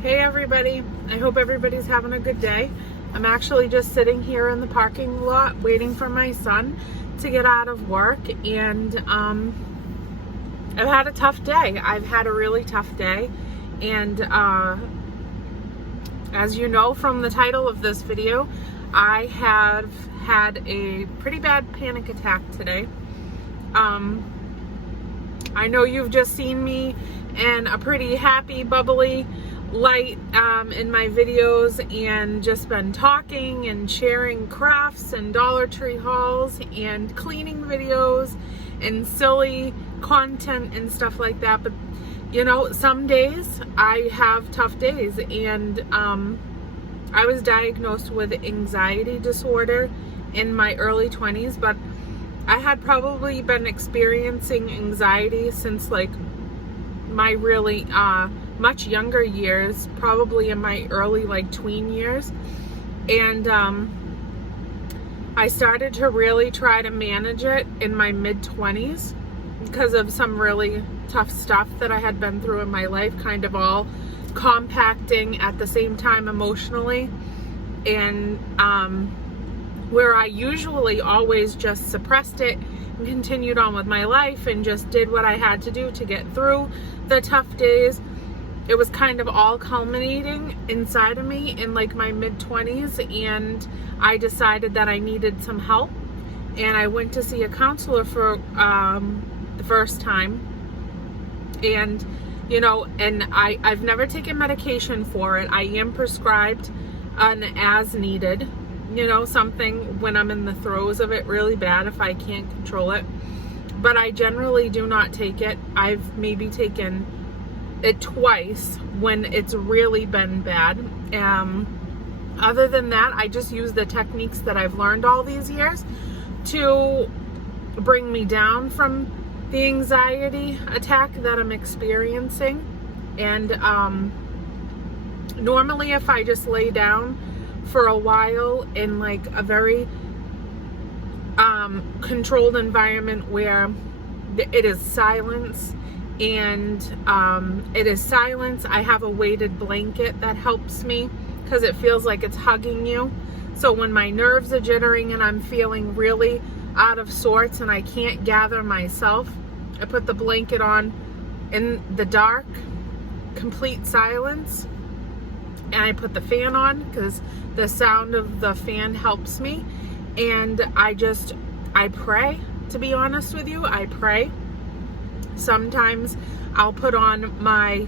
Hey everybody, I hope everybody's having a good day. I'm actually just sitting here in the parking lot waiting for my son to get out of work, and I've had a tough day. I've had a really tough day, and as you know from the title of this video, I have had a pretty bad panic attack today. I know you've just seen me in a pretty happy, bubbly light in my videos, and just been talking and sharing crafts and Dollar Tree hauls and cleaning videos and silly content and stuff like that. But you know, some days I have tough days, and I was diagnosed with anxiety disorder in my early 20s, but I had probably been experiencing anxiety since like my really much younger years, probably in my early like tween years. And I started to really try to manage it in my mid-20s because of some really tough stuff that I had been through in my life, kind of all compacting at the same time emotionally. And where I usually always just suppressed it and continued on with my life and just did what I had to do to get through the tough days, it was kind of all culminating inside of me in like my mid-20s, and I decided that I needed some help, and I went to see a counselor for the first time. And you know, and I've never taken medication for it. I am prescribed an as needed, you know, something when I'm in the throes of it really bad if I can't control it. But I generally do not take it. I've maybe taken it twice when it's really been bad. Other than that, I just use the techniques that I've learned all these years to bring me down from the anxiety attack that I'm experiencing. And normally if I just lay down for a while in like a very controlled environment where it is silence, and I have a weighted blanket that helps me because it feels like it's hugging you. So when my nerves are jittering and I'm feeling really out of sorts and I can't gather myself, I put the blanket on in the dark, complete silence, and I put the fan on because the sound of the fan helps me. And I pray, to be honest with you. I pray. Sometimes I'll put on my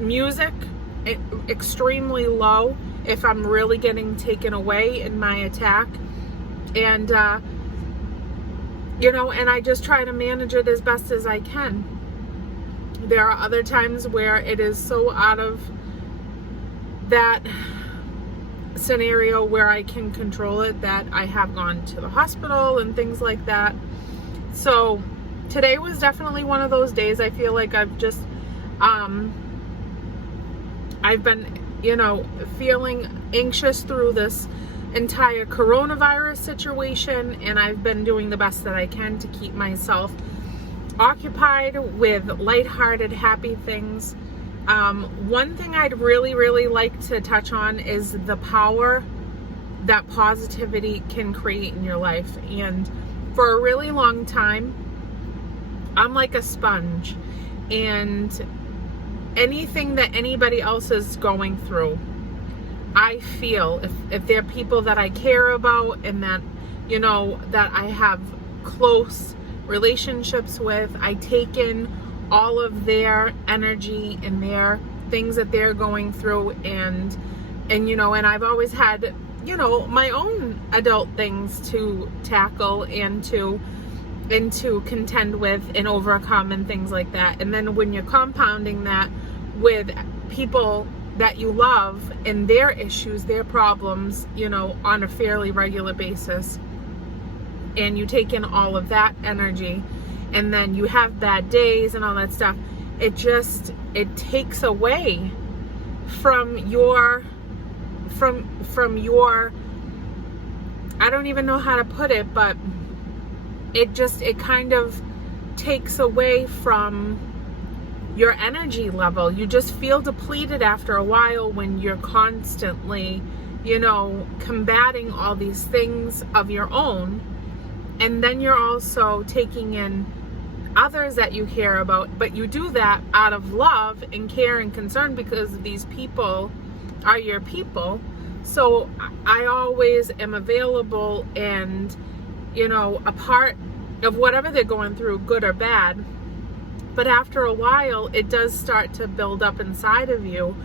music extremely low if I'm really getting taken away in my attack. And you know, and I just try to manage it as best as I can. There are other times where it is so out of that scenario where I can control it that I have gone to the hospital and things like that. So today was definitely one of those days. I feel like I've just I've been, you know, feeling anxious through this entire coronavirus situation, and I've been doing the best that I can to keep myself occupied with lighthearted, happy things. One thing I'd really like to touch on is the power that positivity can create in your life. And for a really long time, I'm like a sponge, and anything that anybody else is going through, I feel, if they're people that I care about and that, you know, that I have close relationships with, I take in all of their energy and their things that they're going through, and you know, and I've always had, you know, my own adult things to tackle and to contend with and overcome and things like that. And then when you're compounding that with people that you love and their issues, their problems, you know, on a fairly regular basis, and you take in all of that energy, and then you have bad days and all that stuff, it takes away from your I don't even know how to put it, but it kind of takes away from your energy level. You just feel depleted after a while when you're constantly, combating all these things of your own. And then you're also taking in others that you care about, but you do that out of love and care and concern because these people are your people. So I always am available and, a part of whatever they're going through, good or bad. But after a while, it does start to build up inside of you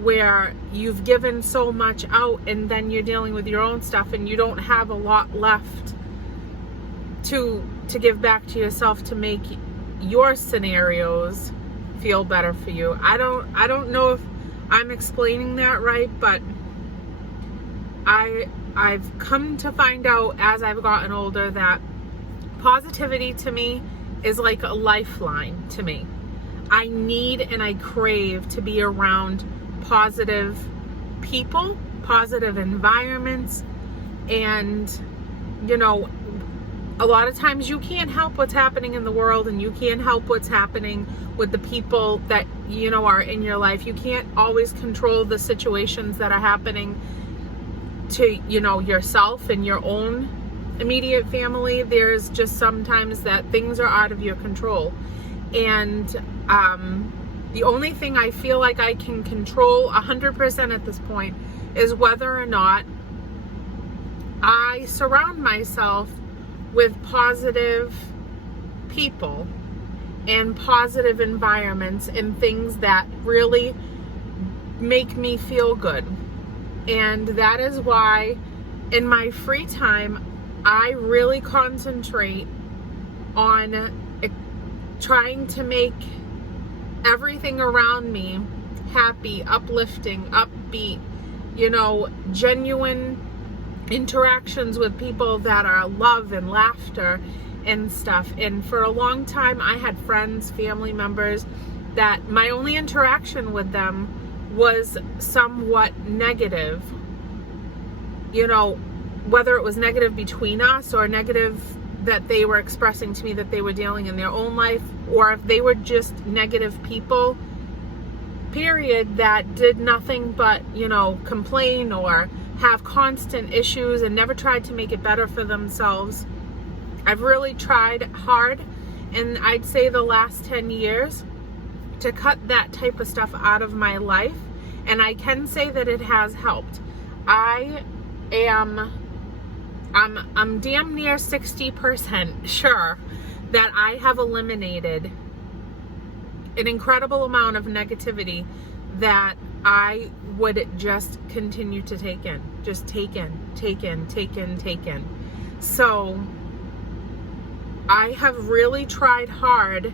where you've given so much out and then you're dealing with your own stuff and you don't have a lot left to give back to yourself to make your scenarios feel better for you. I don't know if I'm explaining that right, but I've come to find out as I've gotten older that positivity to me is like a lifeline to me. I need and I crave to be around positive people, positive environments, and a lot of times you can't help what's happening in the world, and you can't help what's happening with the people that are in your life. You can't always control the situations that are happening to yourself and your own immediate family. There's just sometimes that things are out of your control, and the only thing I feel like I can control 100% at this point is whether or not I surround myself with positive people and positive environments and things that really make me feel good. And that is why in my free time, I really concentrate on trying to make everything around me happy, uplifting, upbeat, genuine interactions with people that are love and laughter and stuff. And for a long time, I had friends, family members that my only interaction with them was somewhat negative, whether it was negative between us or negative that they were expressing to me that they were dealing in their own life, or if they were just negative people, period, that did nothing but, complain or have constant issues and never tried to make it better for themselves. I've really tried hard, and I'd say the last 10 years, to cut that type of stuff out of my life, and I can say that it has helped. I'm damn near 60% sure that I have eliminated an incredible amount of negativity that I would just continue to take in. Just take in. So I have really tried hard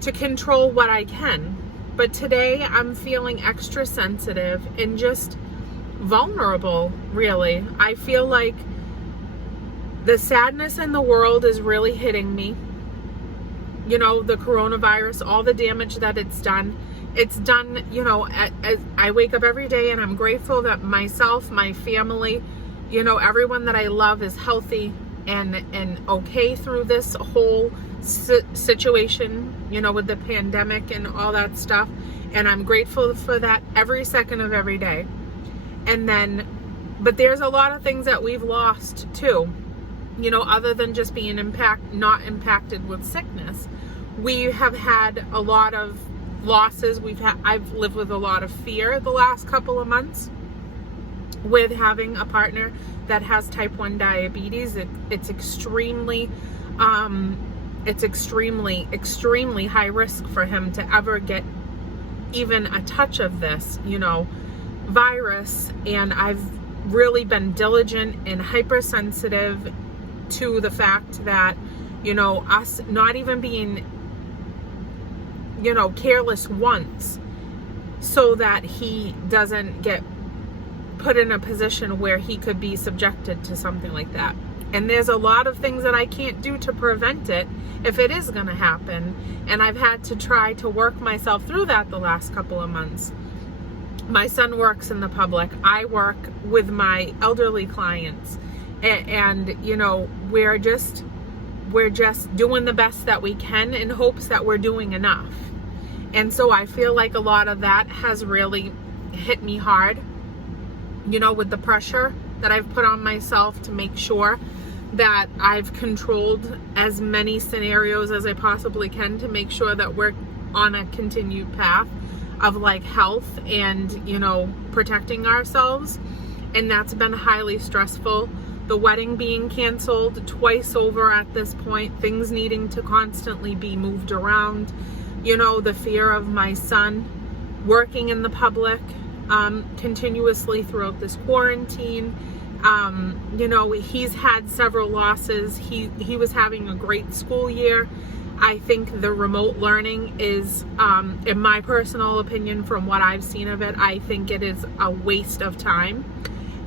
to control what I can. But today I'm feeling extra sensitive and just vulnerable, really. I feel like the sadness in the world is really hitting me. The coronavirus, all the damage that it's done, as I wake up every day and I'm grateful that myself, my family, everyone that I love is healthy and okay through this whole situation, with the pandemic and all that stuff. And I'm grateful for that every second of every day. But there's a lot of things that we've lost too, other than just being not impacted with sickness. We have had a lot of losses. I've lived with a lot of fear the last couple of months with having a partner that has type 1 diabetes. It's extremely high risk for him to ever get even a touch of this, virus. And I've really been diligent and hypersensitive to the fact that, us not even being, careless once, so that he doesn't get put in a position where he could be subjected to something like that. And there's a lot of things that I can't do to prevent it if it is going to happen. And I've had to try to work myself through that the last couple of months. My son works in the public. I work with my elderly clients. And we're just we're just doing the best that we can in hopes that we're doing enough. And so I feel like a lot of that has really hit me hard, with the pressure that I've put on myself to make sure that I've controlled as many scenarios as I possibly can to make sure that we're on a continued path of like health and, protecting ourselves. And that's been highly stressful. The wedding being canceled twice over at this point, things needing to constantly be moved around, the fear of my son working in the public continuously throughout this quarantine. He's had several losses. He was having a great school year. I think the remote learning is, in my personal opinion, from what I've seen of it, I think it is a waste of time.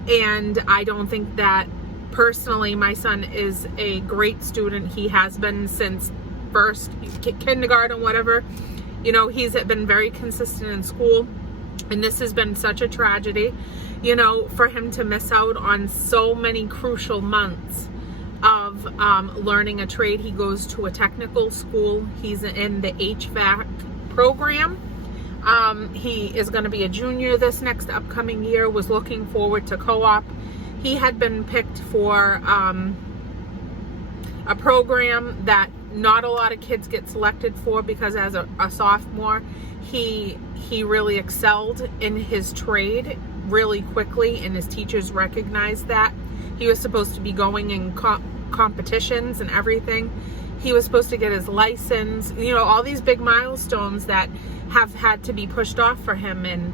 And I don't think that, personally, my son is a great student. He has been since first kindergarten, whatever. He's been very consistent in school. And this has been such a tragedy, for him to miss out on so many crucial months of learning a trade. He goes to a technical school. He's in the HVAC program. He is going to be a junior this next upcoming year, was looking forward to co-op. He had been picked for a program that not a lot of kids get selected for, because as a sophomore, he really excelled in his trade really quickly, and his teachers recognized that. He was supposed to be going in competitions and everything. He was supposed to get his license, all these big milestones that have had to be pushed off for him. And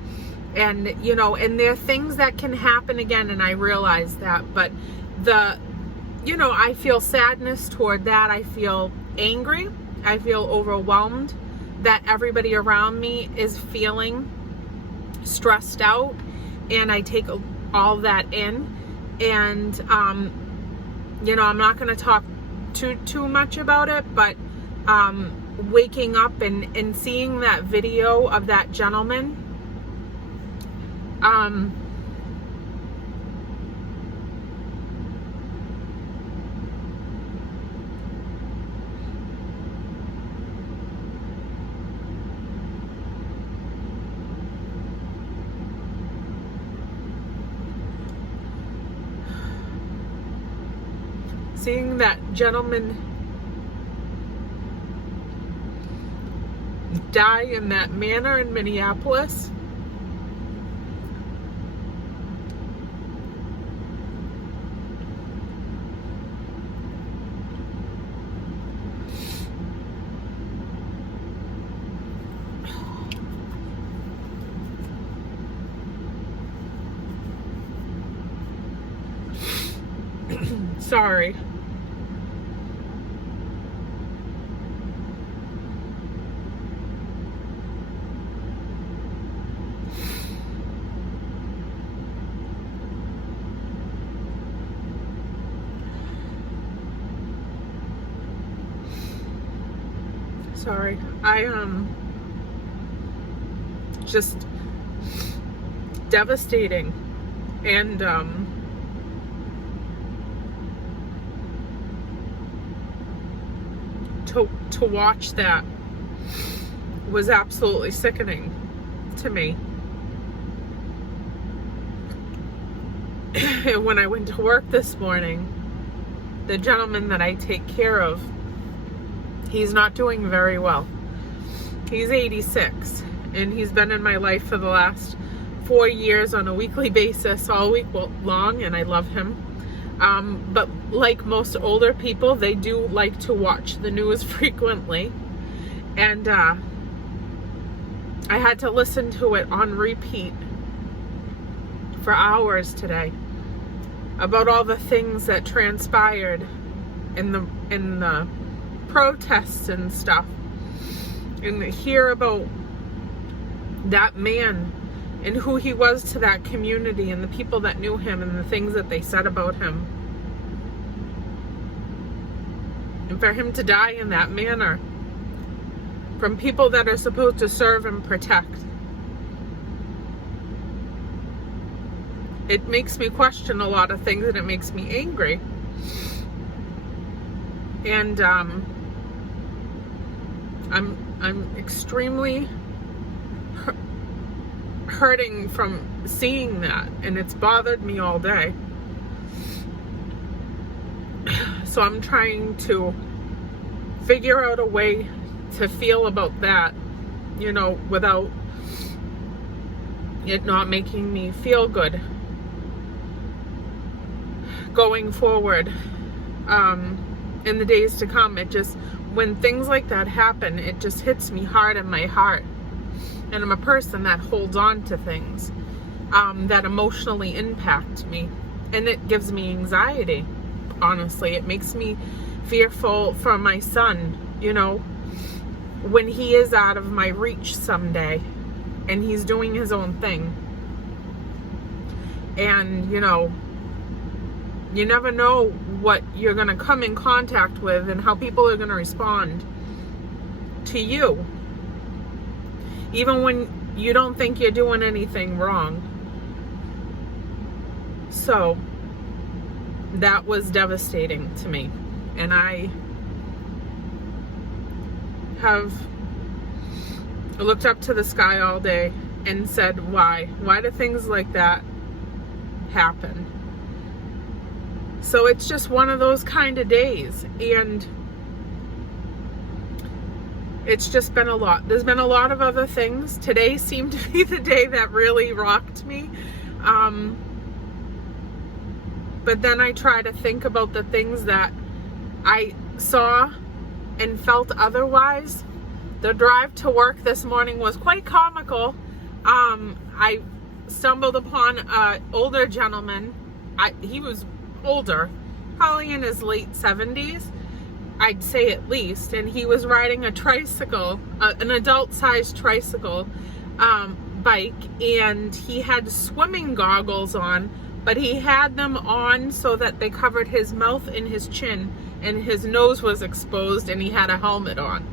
there are things that can happen again, and I realize that, but I feel sadness toward that. I feel angry. I feel overwhelmed that everybody around me is feeling stressed out, and I take all that in. And I'm not going to talk too much about it, but waking up and seeing that video of that gentleman, seeing that gentleman die in that manner in Minneapolis, sorry. Sorry. Just devastating. And to watch that was absolutely sickening to me. And when I went to work this morning, the gentleman that I take care of, he's not doing very well. He's 86, and he's been in my life for the last 4 years on a weekly basis, all week long, and I love him. But like most older people, they do like to watch the news frequently. And I had to listen to it on repeat for hours today about all the things that transpired in the protests and stuff, and hear about that man and who he was to that community and the people that knew him and the things that they said about him. And for him to die in that manner from people that are supposed to serve and protect, it makes me question a lot of things, and it makes me angry. And I'm extremely hurting from seeing that, and it's bothered me all day. So I'm trying to figure out a way to feel about that, you know, without it not making me feel good going forward in the days to come. It just, when things like that happen, it just hits me hard in my heart. And I'm a person that holds on to things that emotionally impact me, and it gives me anxiety. Honestly, it makes me fearful for my son, you know, when he is out of my reach someday and he's doing his own thing. And, you know, you never know what you're going to come in contact with and how people are going to respond to you, even when you don't think you're doing anything wrong. So that was devastating to me. And I have looked up to the sky all day and said, why do things like that happen? So it's just one of those kind of days, and it's just been a lot. There's been a lot of other things. Today seemed to be the day that really rocked me. But then I try to think about the things that I saw and felt otherwise. The drive to work this morning was quite comical. I stumbled upon an older gentleman. He was older, probably in his late 70s, I'd say at least, and he was riding a tricycle, an adult-sized tricycle bike, and he had swimming goggles on, but he had them on so that they covered his mouth and his chin, and his nose was exposed, and he had a helmet on.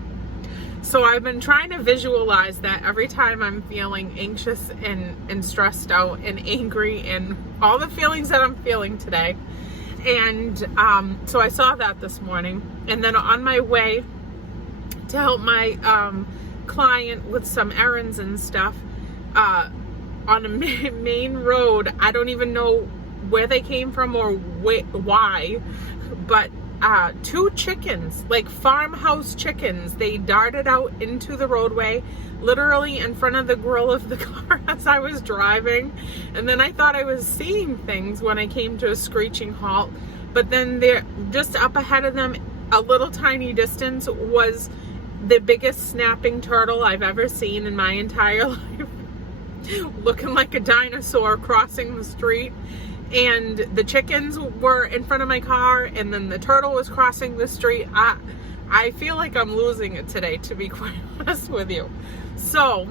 So I've been trying to visualize that every time I'm feeling anxious and stressed out and angry and all the feelings that I'm feeling today. And so I saw that this morning. And then on my way to help my client with some errands and stuff on a main road, I don't even know where they came from or why, but two chickens, like farmhouse chickens, they darted out into the roadway, literally in front of the grill of the car as I was driving. And then I thought I was seeing things when I came to a screeching halt. But then they're just up ahead of them, a little tiny distance, was the biggest snapping turtle I've ever seen in my entire life, looking like a dinosaur crossing the street. And the chickens were in front of my car, and then the turtle was crossing the street. I feel like I'm losing it today, to be quite honest with you. So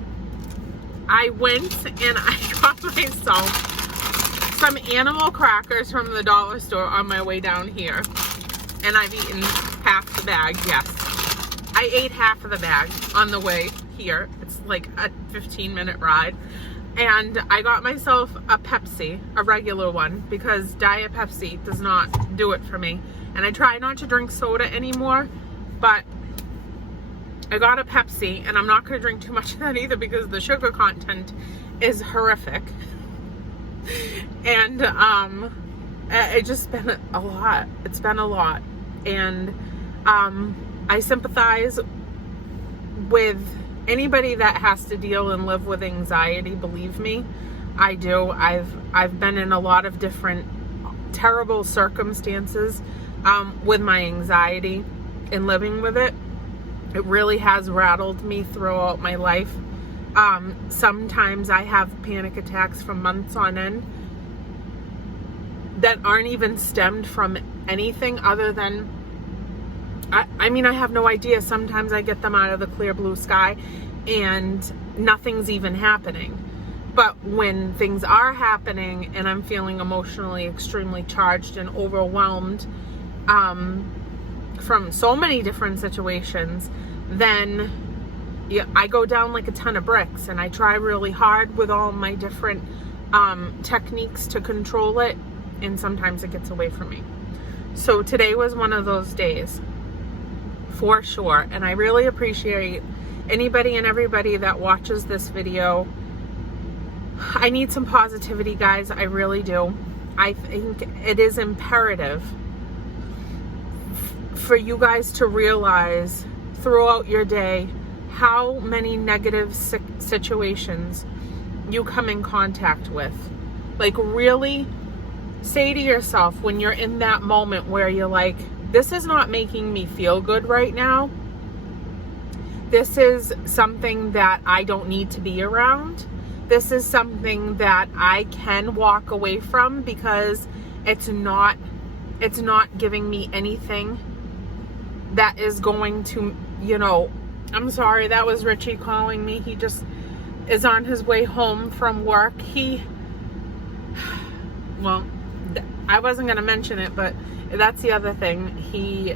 I went and I got myself some animal crackers from the dollar store on my way down here. And I've eaten half the bag, yes. I ate half of the bag on the way here. It's like a 15-minute ride. And I got myself a Pepsi, a regular one, because Diet Pepsi does not do it for me. And I try not to drink soda anymore, but I got a Pepsi, and I'm not going to drink too much of that either because the sugar content is horrific. And it's just been a lot. It's been a lot. And I sympathize with anybody that has to deal and live with anxiety. Believe me, I do. I've been in a lot of different terrible circumstances with my anxiety and living with it. It really has rattled me throughout my life. Sometimes I have panic attacks for months on end that aren't even stemmed from anything other than, I mean, I have no idea. Sometimes I get them out of the clear blue sky and nothing's even happening. But when things are happening and I'm feeling emotionally extremely charged and overwhelmed from so many different situations, then I go down like a ton of bricks, and I try really hard with all my different techniques to control it, and sometimes it gets away from me. So today was one of those days. for sure. And I really appreciate anybody and everybody that watches this video. I need some positivity, guys. I really do. I think it is imperative for you guys to realize throughout your day how many negative situations you come in contact with. Like, really say to yourself when you're in that moment where you're like, this is not making me feel good right now. This is something that I don't need to be around. This is something that I can walk away from because it's not giving me anything that is going to, you know, I'm sorry, that was Richie calling me. He just is on his way home from work. Well, I wasn't going to mention it, but that's the other thing.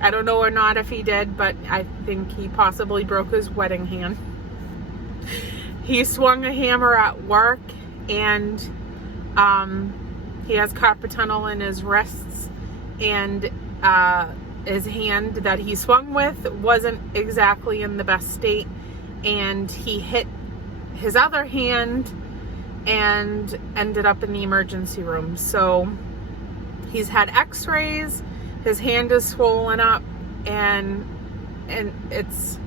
I don't know or not if he did, but I think he possibly broke his wedding hand. He swung a hammer at work, and he has carpal tunnel in his wrists, and his hand that he swung with wasn't exactly in the best state, and he hit his other hand and ended up in the emergency room. So he's had x-rays, his hand is swollen up, and it's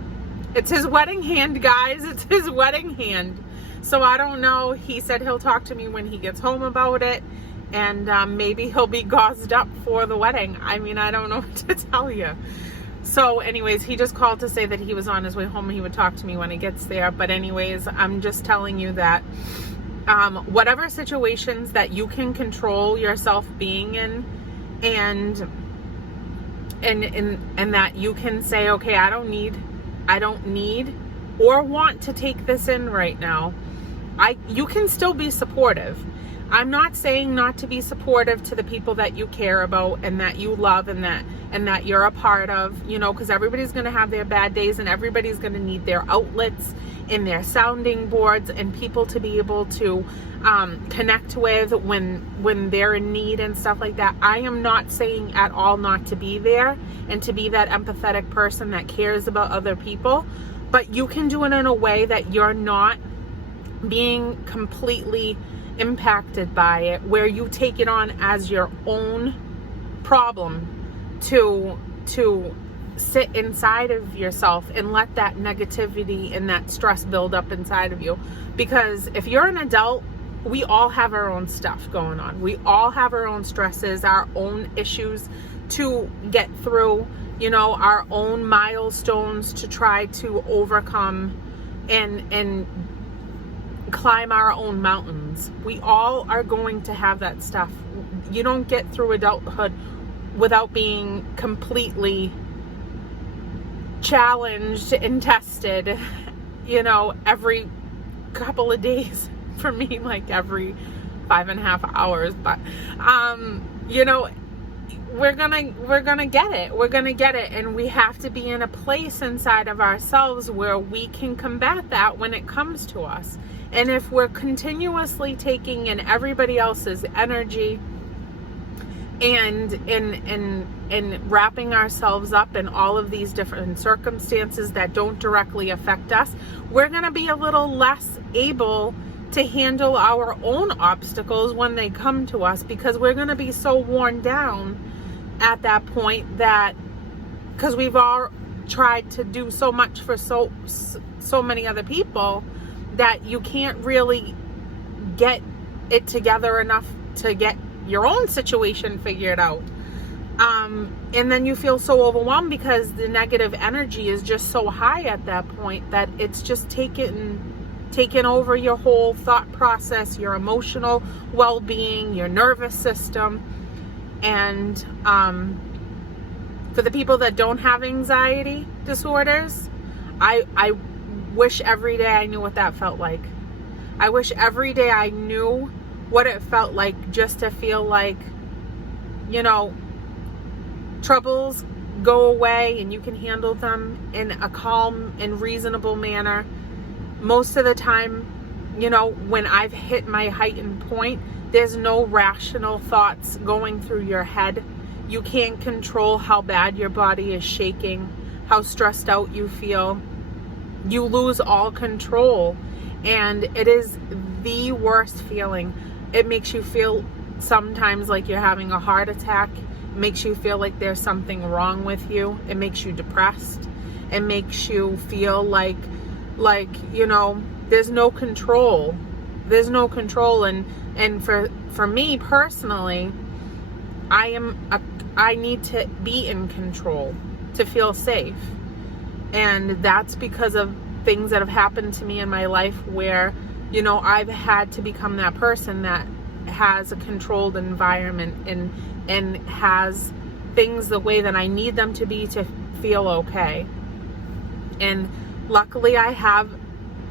his wedding hand, guys. It's his wedding hand. So I don't know. He said he'll talk to me when he gets home about it, and maybe he'll be gauzed up for the wedding. I mean, I don't know what to tell you. So anyways, he just called to say that he was on his way home and he would talk to me when he gets there. But anyways, I'm just telling you that whatever situations that you can control yourself being in, and that you can say, okay, I don't need or want to take this in right now. You can still be supportive. I'm not saying not to be supportive to the people that you care about and that you love and that you're a part of, you know, because everybody's going to have their bad days and everybody's going to need their outlets in their sounding boards and people to be able to connect with when they're in need and stuff like that. I am not saying at all not to be there and to be that empathetic person that cares about other people, but you can do it in a way that you're not being completely impacted by it, where you take it on as your own problem to sit inside of yourself and let that negativity and that stress build up inside of you. Because if you're an adult, we all have our own stuff going on. We all have our own stresses, our own issues to get through, you know, our own milestones to try to overcome and climb our own mountains. We all are going to have that stuff. You don't get through adulthood without being completely challenged and tested, you know, every couple of days. For me, like every 5.5 hours. But you know, we're gonna get it, and we have to be in a place inside of ourselves where we can combat that when it comes to us. And if we're continuously taking in everybody else's energy and wrapping ourselves up in all of these different circumstances that don't directly affect us, we're going to be a little less able to handle our own obstacles when they come to us, because we're going to be so worn down at that point that, because we've all tried to do so much for so many other people, that you can't really get it together enough to get your own situation figured out. And then you feel so overwhelmed because the negative energy is just so high at that point that it's just taken over your whole thought process, your emotional well-being, your nervous system. And for the people that don't have anxiety disorders, I wish every day I knew what that felt like. I wish every day I knew what it felt like just to feel like, you know, troubles go away and you can handle them in a calm and reasonable manner. Most of the time, you know, when I've hit my heightened point, there's no rational thoughts going through your head. You can't control how bad your body is shaking, how stressed out you feel. You lose all control, and it is the worst feeling. It makes you feel sometimes like you're having a heart attack. It makes you feel like there's something wrong with you. It makes you depressed. It makes you feel like there's no control. There's no control. And for me personally, I need to be in control to feel safe. And that's because of things that have happened to me in my life where, I've had to become that person that has a controlled environment and has things the way that I need them to be to feel okay. And luckily I have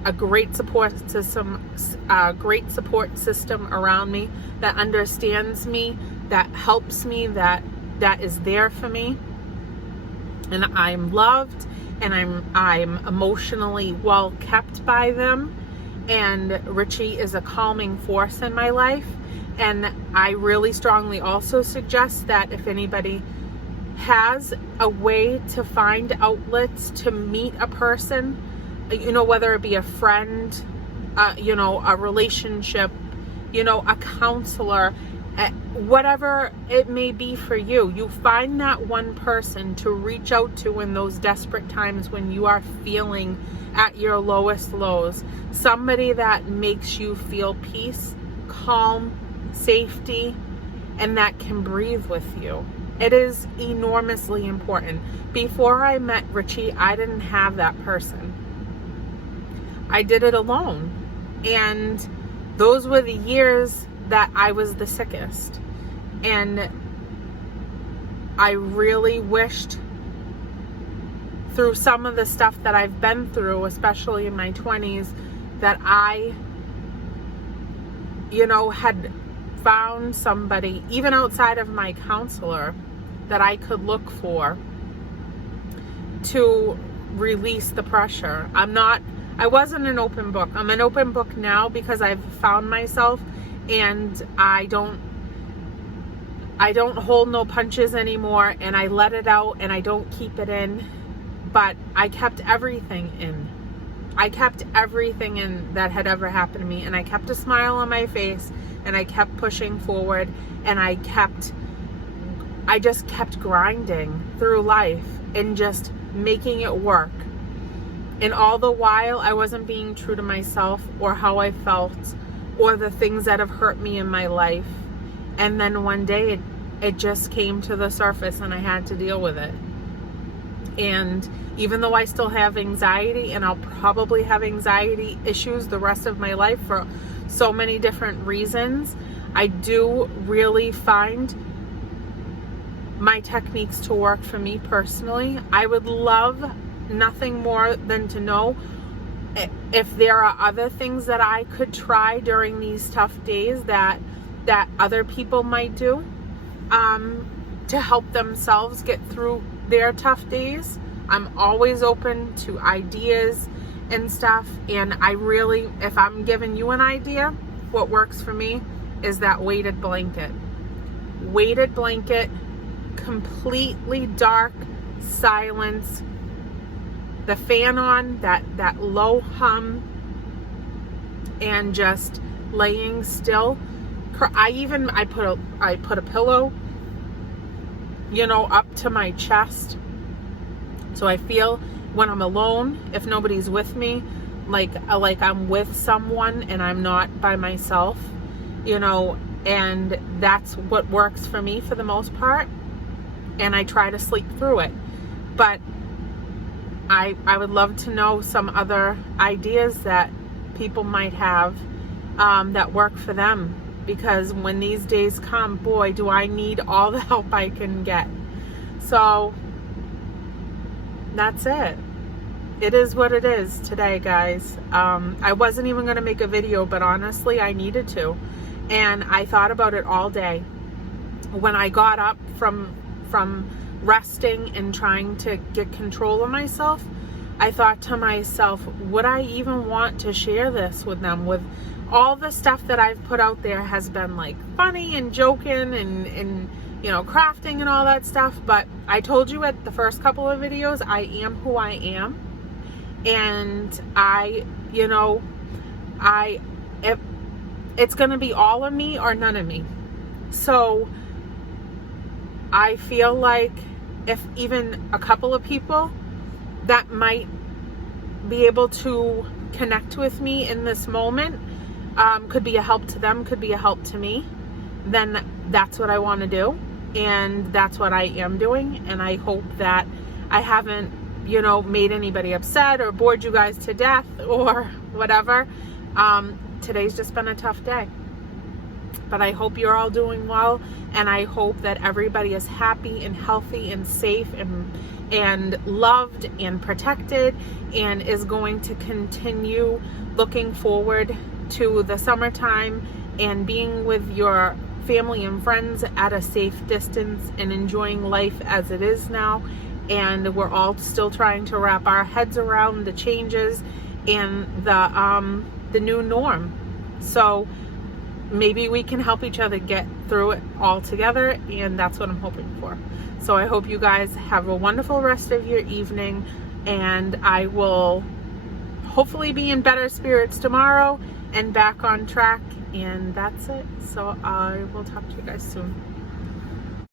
a great support system around me that understands me, that helps me, that is there for me. And I'm loved, and I'm emotionally well kept by them. And Richie is a calming force in my life. And I really strongly also suggest that if anybody has a way to find outlets to meet a person, whether it be a friend, a relationship, a counselor, whatever it may be for you, you find that one person to reach out to in those desperate times when you are feeling at your lowest lows. Somebody that makes you feel peace, calm, safety, and that can breathe with you. It is enormously important. Before I met Richie, I didn't have that person. I did it alone. And those were the years that I was the sickest. And I really wished, through some of the stuff that I've been through, especially in my 20s, that I, had found somebody, even outside of my counselor, that I could look for to release the pressure. I wasn't an open book. I'm an open book now because I've found myself, and I don't hold no punches anymore, and I let it out and I don't keep it in. But I kept everything in. I kept everything in that had ever happened to me, and I kept a smile on my face, and I kept pushing forward, and I just kept grinding through life and just making it work. And all the while, I wasn't being true to myself or how I felt or the things that have hurt me in my life. And then one day it just came to the surface, and I had to deal with it. And even though I still have anxiety, and I'll probably have anxiety issues the rest of my life for so many different reasons, I do really find my techniques to work for me personally. I would love nothing more than to know if there are other things that I could try during these tough days that other people might do to help themselves get through their tough days. I'm always open to ideas and stuff, and I really, if I'm giving you an idea, what works for me is that weighted blanket. Weighted blanket, completely dark, silence, the fan on, that low hum, and just laying still. I put a pillow, up to my chest, so I feel when I'm alone, if nobody's with me, like I'm with someone and I'm not by myself, and that's what works for me for the most part. And I try to sleep through it. But I would love to know some other ideas that people might have that work for them. Because when these days come, boy, do I need all the help I can get. So that's it. It is what it is today, guys. I wasn't even going to make a video, but honestly, I needed to. And I thought about it all day. When I got up from resting and trying to get control of myself, I thought to myself, would I even want to share this with them? With all the stuff that I've put out there has been like funny and joking and crafting and all that stuff. But I told you at the first couple of videos, I am who I am. And it's going to be all of me or none of me. So I feel like if even a couple of people that might be able to connect with me in this moment, could be a help to them, could be a help to me, then that's what I want to do. And that's what I am doing. And I hope that I haven't, made anybody upset or bored you guys to death or whatever. Today's just been a tough day. But I hope you're all doing well, and I hope that everybody is happy and healthy and safe and loved and protected, and is going to continue looking forward to the summertime and being with your family and friends at a safe distance and enjoying life as it is now. And we're all still trying to wrap our heads around the changes and the new norm. So maybe we can help each other get through it all together, and that's what I'm hoping for. So I hope you guys have a wonderful rest of your evening, and I will hopefully be in better spirits tomorrow and back on track, and that's it. So I will talk to you guys soon.